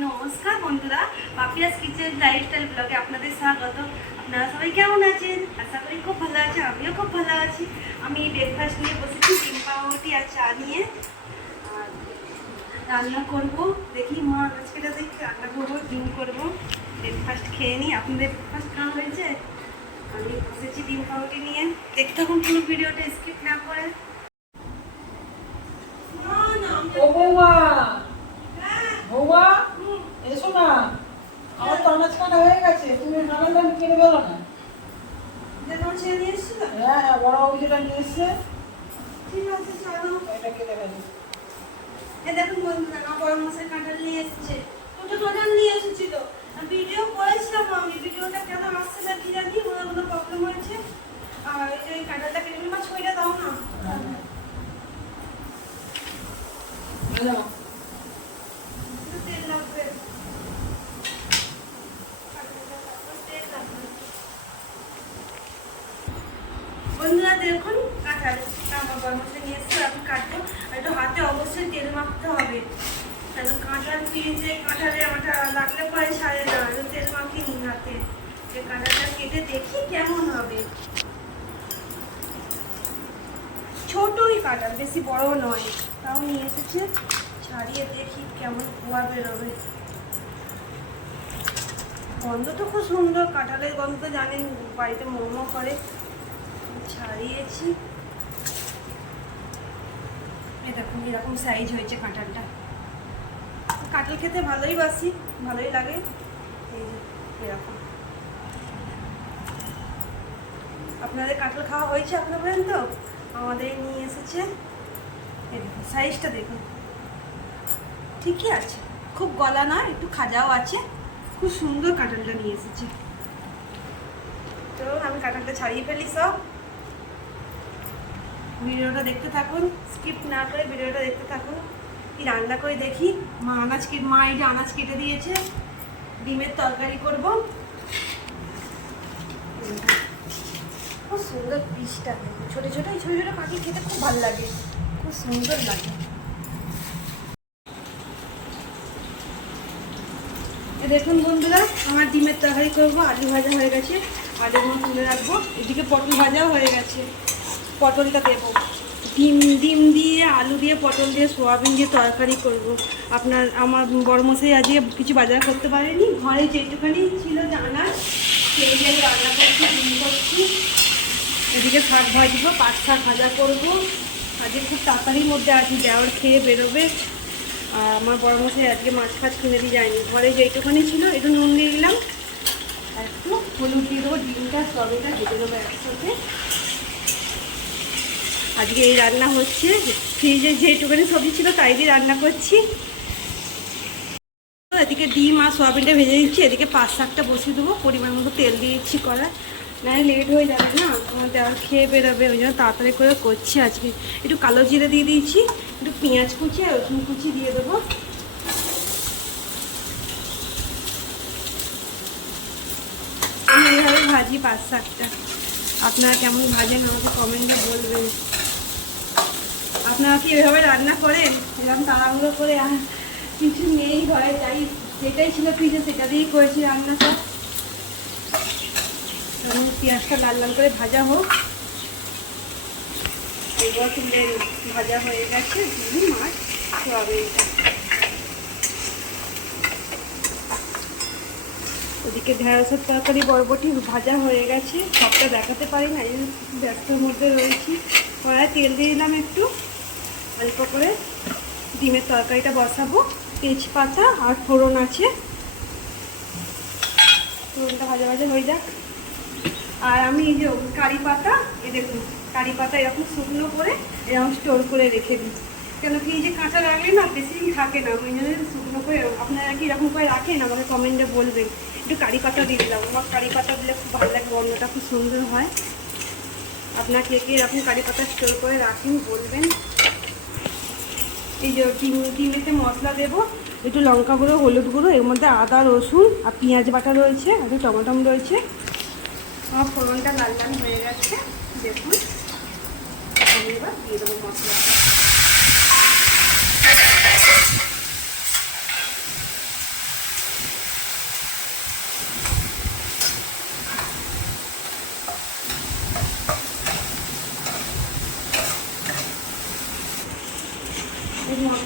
নমস্কার বন্ধুরা, Papiya's kitchen lifestyle ব্লগে আপনাদের স্বাগত। আপনারা সবাই কেমন আছেন? আশা করি খুব ভালো আছেন। আমিও খুব ভালো আছি। আমি ব্রেকফাস্ট নিয়ে বসেছি, ডিম পাউরুটি আর চা নিয়ে। আর রান্না করব, দেখি মা আজকে দেখি রান্না করবো, ডিম করবো। ব্রেকফাস্ট খেয়ে নিই। আপনাদের ব্রেকফাস্ট খাওয়া হয়েছে? আমি বসেছি ডিম পাউরুটি নিয়ে। দেখতে থাকুন পুরো ভিডিওটা স্কিপ না করে। ও বৌমা, বৌমা এসো না, আমার তো অনাজ কাটা হয়ে গেছে, তুমি নানান দাম কিনে বেরো না। ছেড়ে নিয়ে এসেছিল। হ্যাঁ হ্যাঁ, বড় বাবু যেটা নিয়ে এসছে ঠিক আছে, চলো। এটা কেটে ফেলি। দেখুন বন্ধুরা, আমার বড় মশাই কাঁঠাল নিয়ে এসেছে। দুটো কাঁঠাল নিয়ে এসেছিল। ভিডিও করেছিলাম, আমি ভিডিওটা কেন আসছে না কি জানি, কোনো প্রবলেম হয়েছে। আর এই যে কাঁঠালটা কেটে নিয়ে ছইটা দাও না। তেল লাগবে, বন্ধুরা দেখুন কাঁঠাল আমার বড় মশাই নিয়ে এসছে। এখন কাটবো, আর একটু হাতে অবশ্যই তেল মাখতে হবে। কারণ কাঁঠাল ফ্রিজে কাঁঠালে আমারটা লাগলে পরে ছাড়ে না, তেল মাখিনি হাতে। যে কাঁঠালটা কেটে দেখি কেমন হবে। ছোটই কাঁঠাল, বেশি বড় নয়, তাও নিয়ে এসেছে। ছাড়িয়ে দেখি কেমন কুয়া বেরোবে। গন্ধ তো খুব সুন্দর, কাঁঠালের গন্ধ তো জানেন, বাড়িতে মোমো করে। ছাড়িয়েছি, এরকম এরকম সাইজ হয়েছে কাঁঠালটা। কাঁঠাল খেতে ভালোই বাসি, ভালোই লাগে। এই যে এরকম। আপনাদের কাঁঠাল খাওয়া হয়েছে এখনো পর্যন্ত? আমাদের নিয়ে এসেছে। এরকম সাইজটা দেখুন, ঠিকই আছে, খুব গলা না, একটু খাজাও আছে। খুব সুন্দর কাঁঠালটা নিয়ে এসেছে। তো আমি কাঁঠালটা ছাড়িয়ে ফেলি সব। ভিডিওটা দেখতে থাকুন, স্কিপ না করে ভিডিওটা দেখতে থাকুন। কি রান্না করে দেখি। মা এই যে আনাজ কেটে দিয়েছে, ডিমের তরকারি করব। খুব সুন্দর পিসটা, ছোটো ছোটো এই ছোটো ছোটো কাটি খেতে খুব ভালো লাগে, খুব সুন্দর লাগে। দেখুন বন্ধুরা, আমার ডিমের তরকারি করবো। আলু ভাজা হয়ে গেছে, আলুগুলো তুলে রাখবো। এদিকে পটল ভাজাও হয়ে গেছে, পটলটা দেবো। ডিম দিয়ে, আলু দিয়ে, পটল দিয়ে, সোয়াবিন দিয়ে তরকারি করব। আমার বড়মশাই আজকে কিছু বাজার করতে পারেনি, ঘরে যেটুখানি ছিল জানা সেই দিয়ে রান্না করছি, ডিম করছি। এদিকে শাক ভাজবো, পাট শাক ভাজা করবো। আজকে খুব তাড়াতাড়ির মধ্যে আছি, দেওয়ার খেয়ে বেরোবে। আর আমার বড়মশাই আজকে মাছ ফাছ কিনে দিয়ে যায়নি, ঘরে যেটুখানি ছিল একটু নুন দিয়ে দিলাম, একটু হলুদ দিয়ে দেবো। ডিমটা সবেটা ভেজে দেবো একসাথে। আজকে এই রান্না হচ্ছে, ফ্রিজে যেটুকুনি সবজি ছিল তাই দিয়ে রান্না করছি। এদিকে ডিম আর সোয়াবিনটা ভেজে দিচ্ছি, এদিকে পাঁচ শাকটা বসিয়ে দেবো। পরিমাণ মতো তেল দিয়েছি কড়া, নাহলে লেট হয়ে যাবে না, আমার দেওয়ার খেয়ে বেরোবে, ওই জন্য তাড়াতাড়ি করে করছি আজকে। একটু কালো জিরে দিয়ে দিয়েছি, একটু পেঁয়াজ কুচি আর রসুন কুচি দিয়ে দেবো। আমি এইভাবে ভাজি পাঁচ শাকটা। আপনারা কেমন ভাজেন আমাকে কমেন্টে বলবেন। আপনারা কি এভাবে রান্না করেন? এরকম তাড়াহুড়ো করে আর কিছু নেই ঘরে, তাই যেটাই ছিল ফ্রিজে সেটা দিয়েই করেছি রান্নাটা। এবং পেঁয়াজটা লাল লাল করে ভাজা হোক। এবার তুলে ভাজা হয়ে গেছে ডিম আর সোয়াবিনটা। ওদিকে ঢেঁড়সের তরকারি বরবটি ভাজা হয়ে গেছে, সবটা দেখাতে পারি না, এই ব্যস্তর মধ্যে রয়েছি। কড়ায় তেল দিয়ে দিলাম একটু অল্প করে, ডিমের তরকারিটা বসাবো। তেজপাতা আর ফোড়ন আছে, ফোড়নটা ভাজা ভাজা হয়ে যাক। আর আমি এই যে কারি পাতা, দেখুন কারি পাতা এরকম শুকনো করে এরকম স্টোর করে রেখে দিই। কেন কি যে কাঁচা রাখলে না বেশি দিন থাকে না, ওই জন্য শুকনো করে। আপনারা কি এরকম করে রাখেন আমাকে কমেন্টে বলবেন। একটু কারি পাতা দিয়ে দিলাম, আমার কারি পাতা দিলে খুব ভালো লাগে, গন্ধটা খুব সুন্দর হয়। আপনার কে কে এরকম কারি পাতা স্টোর করে রাখেন বলবেন। এই যে ডিমেতে মশলা দেবো, একটু লঙ্কা গুঁড়ো, হলুদ গুঁড়ো, এর মধ্যে আদা রসুন আর পেঁয়াজ বাটা রয়েছে, আর একটু টমেটো রয়েছে। আমার ফোড়নটা লাল লাল হয়ে গেছে, দেখুন। আমি এবার দিয়ে দেবো মশলাটা।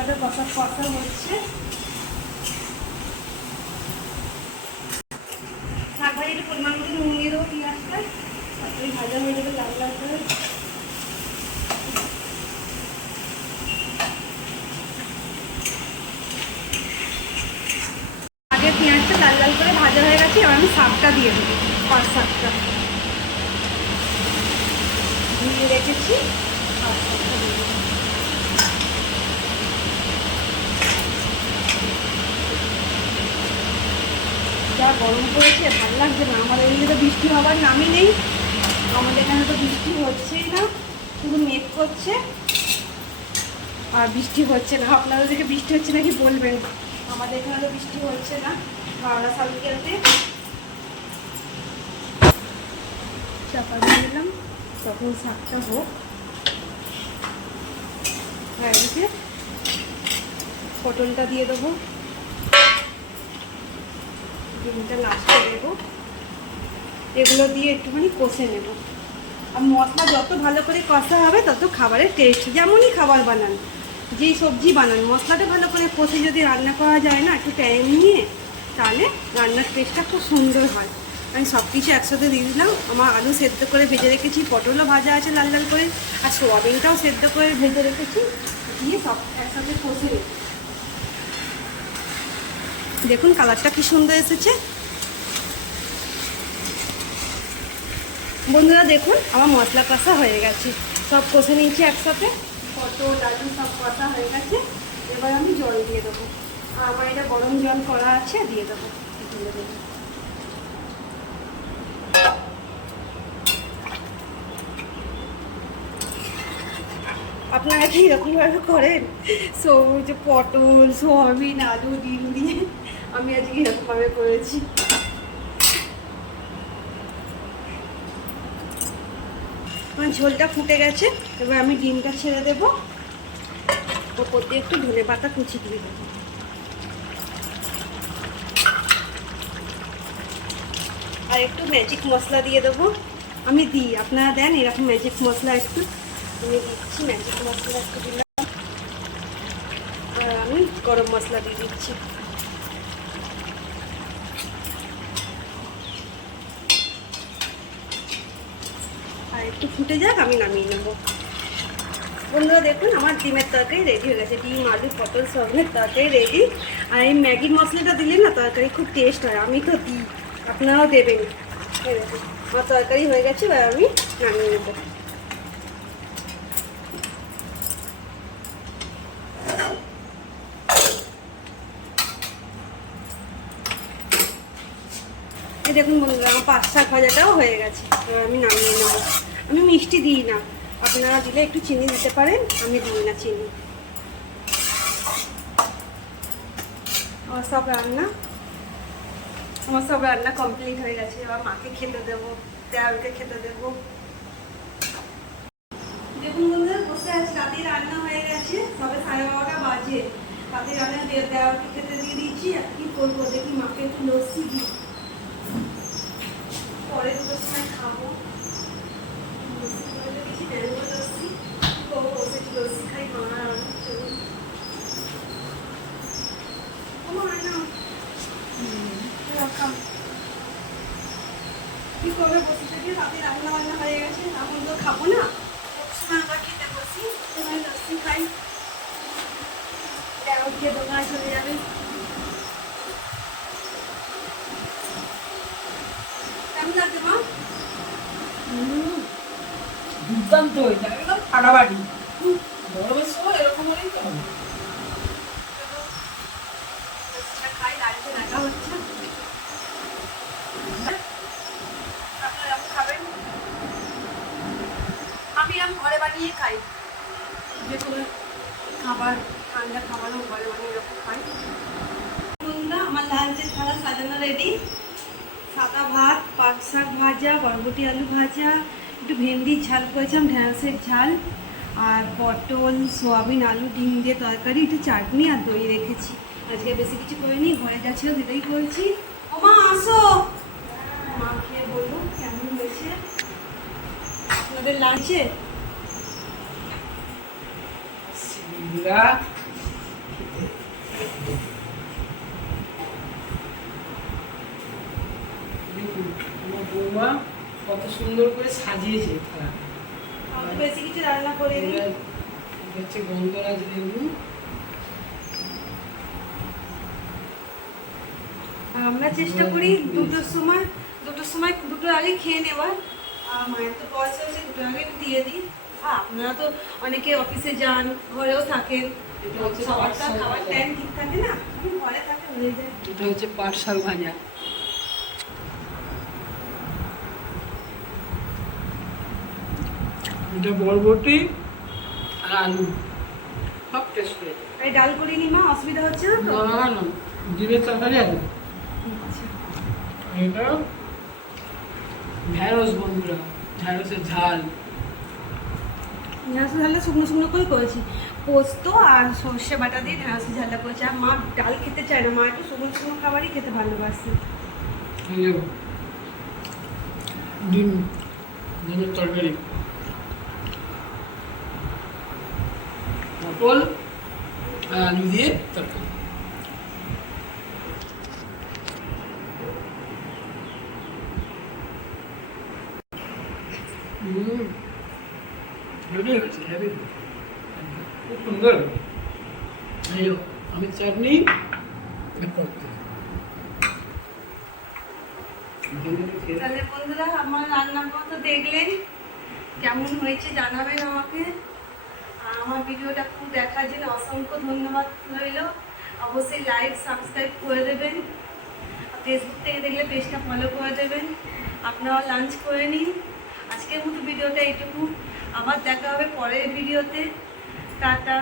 মশলাটা কষা কষা হচ্ছে। শাক ভাজি একটু পরিমাণ মতো নুন দিয়ে দেবো পেঁয়াজটা, তারপরে ভাজা হয়ে যাবে লাল লাল করে। আগে পেঁয়াজটা লাল লাল করে ভাজা হয়ে গেছে, এবার আমি শাকটা দিয়ে দেবো, পাঁচ শাকটা ধুয়ে রেখেছি। শাকটা দিয়ে দেবো। যা গরম পড়েছে ভালো লাগছে না। আমাদের এদিকে তো বৃষ্টি হবার নামই নেই, আমাদের এখানে তো বৃষ্টি হচ্ছেই না, শুধু মেঘ করছে আর বৃষ্টি হচ্ছে না। আপনাদের দিকে বৃষ্টি হচ্ছে নাকি বলবেন। আমাদের এখানে তো বৃষ্টি হচ্ছে না। বাংলা সালকেলতে চাপা দিয়ে দিলাম, তখন শাকটা হোক। আর এদিকে পটলটা দিয়ে দেবো, ডিমটা লাস্টে দেবো। এগুলো দিয়ে একটুখানি কষে নেব। আর মশলা যত ভালো করে কষা হবে তত খাবারের টেস্ট, যেমনই খাবার বানান, যেই সবজি বানান, মশলাটা ভালো করে কষে যদি রান্না করা যায় না একটু টাইম নিয়ে, তাহলে রান্নার টেস্টটা খুব সুন্দর হয়। আমি সব কিছু একসাথে দিয়ে দিলাম। আমার আলু সেদ্ধ করে ভেজে রেখেছি, পটলও ভাজা আছে লাল লাল করে, আর সোয়াবিনটাও সেদ্ধ করে ভেজে রেখেছি, দিয়ে সব একসাথে কষে রেখেছি। দেখুন কালারটা কি সুন্দর এসেছে বন্ধুরা। দেখুন আমার মশলা কষা হয়ে গেছে, সব কষে নিয়েছি একসাথে, পটল আলু সব কষা হয়ে গেছে। এবার আমি জল দিয়ে দেবো, আর আমার এটা গরম জল করা আছে, দিয়ে দেবো। ঢেলে দেবো। আপনারা কি এরকমভাবে করেন? যে পটল সোয়াবিন আলু ডিম দিয়ে, আমি আজকে এরকমভাবে করেছি। আমার ঝোলটা ফুটে গেছে, এবার আমি ডিমটা ছেড়ে দেবো, ওপর দিয়ে একটু ধনে পাতা কুচি দিয়ে দেবো। আর একটু ম্যাজিক মশলা দিয়ে দেবো, আমি দিই, আপনারা দেন এরকম ম্যাজিক মশলা একটু, আমি দিচ্ছি ম্যাজিক মশলা একটু দিলাম। আর আমি গরম মশলা দিয়ে দিচ্ছি। আর একটু ফুটে যাক, আমি নামিয়ে নেব। বন্ধুরা দেখুন আমার ডিমের তরকারি রেডি হয়ে গেছে, ডিম আলু পটল সবনের তরকারি রেডি। আর এই ম্যাগি মশলাটা দিলে না তরকারি খুব টেস্ট হয়, আমি তো দিই, আপনারাও দেবেন। আমার তরকারি হয়ে গেছে, এবার আমি নামিয়ে নেব। এই দেখুন বন্ধুরা আমার পাঁচ শাক ভাজাটাও হয়ে গেছে, এবার আমি নামিয়ে নেব। আমি মিষ্টি দিই না, আপনারা দিলে একটু চিনি দিতে পারেন, আমি দিই না চিনি। আমার সব রান্না কমপ্লিট হয়ে গেছে, এবার মাকে খেতে দেবো, দেওয়ারকে খেতে দেবো। দেখুন বন্ধুরা বসে আছে, রাতের রান্না হয়ে গেছে, সবে 12:30 বাজে। রাতের রান্না দেওয়ারকে খেতে দিয়ে দিচ্ছি। আর কি করবো দেখি, মাকে একটু লস্যি দিই, পরে দুটোর সময় খাবো। লস্যি করে দিচ্ছি, ম্যাঙ্গো লস্যি। কি করবো, বসে একটু লস্যি খাই। কি করবে বসে থেকে, রাতে রান্না বান্না হয়ে গেছে, এখন তো খাবো না, সময় আবার খেতে বসি, তোমার লস্যি খাই, দেওয়ার দিয়ে দোকানে চলে যাবে। কেমন লাগছে মা? দুর্দান্ত হয়েছে, একদম ফাটাফাটি। গরমের সময় এরকম হলেই তো হবে। খাই, লাইটে রাখা হচ্ছে। আপনারা খাবেন, আমি ঘরে বানিয়ে খাই, যে কোনো খাবার ঠান্ডা খাবারও ঘরে বানিয়ে এরকম খাই। বন্ধুরা আমার লাঞ্চের খাবার সাজানো রেডি। সাদা ভাত, পাট শাক ভাজা, বরবটি আলু ভাজা, একটু ভেন্ডির ঝাল করেছিলাম, ঢ্যাঁড়সের ঝাল, আর পটল সোয়াবিন আলু ডিম দিয়ে তরকারি, একটু চাটনি আর দই রেখেছি। আজকে বেশি কিছু করিনি, ঘরে যা ছিল সেটাই করেছি। ও মা আসো, মা খেয়ে বলবো কেমন হয়েছে আপনাদের লাঞ্চে। বৌমা কত সুন্দর করে সাজিয়েছে থালা। আমি বেশি কিছু রান্না করে দিই। এটা হচ্ছে গন্ধরাজ লেবু। আর আমরা চেষ্টা করি দুটোর সময় দুটোর আগে খেয়ে নেওয়ার। আর মায়ের তো বয়স হয়েছে, দুটোর আগে দিয়ে দিই। আর আপনারা তো অনেকে অফিসে যান, ঘরেও থাকেন, এটা হচ্ছে সবার তো পাট শাক খাবার ভাজা। টাইম ঠিক থাকে না, ঘরে থাকে হয়ে যায়। এটা হচ্ছে পাট শাক ভাজা। এটা বরবটি আর আলু সব টেস্ট করে। এই ডাল করিনি মা, অসুবিধা হচ্ছে না তো? না না, ডিমের তরকারি আছে। আচ্ছা। এটা ঢ্যাঁড়স বন্ধুরা, ঢ্যাঁড়সের ঝাল। ঢেঁড়সের ঝালটা শুকনো শুকনো করে করেছি, পোস্ত আর সর্ষে বাটা দিয়ে ঢেঁড়সের ঝালটা করেছি। আর মা ডাল খেতে চায় না, মা একটু শুকনো শুকনো খাবারই খেতে ভালোবাসে। এই যে ডিমের তরকারি, পটল আর আলু দিয়ে তরকারি। হেভি হয়েছে, হেভি, খুব সুন্দর। এই যে আমি চাটনি তাহলে বন্ধুরা আমার রান্নাটা তো দেখলেন, কেমন হয়েছে জানাবেন আমাকে। আর আমার ভিডিওটা খুব দেখার জন্য অসংখ্য ধন্যবাদ রইল। অবশ্যই লাইক সাবস্ক্রাইব করে দেবেন। ফেসবুক থেকে দেখলে পেজটা ফলো করে দেবেন। আপনারা লাঞ্চ করে নিন। আজকের মতো ভিডিওটা এইটুকু, আবার দেখা হবে পরের ভিডিওতে। টাটা।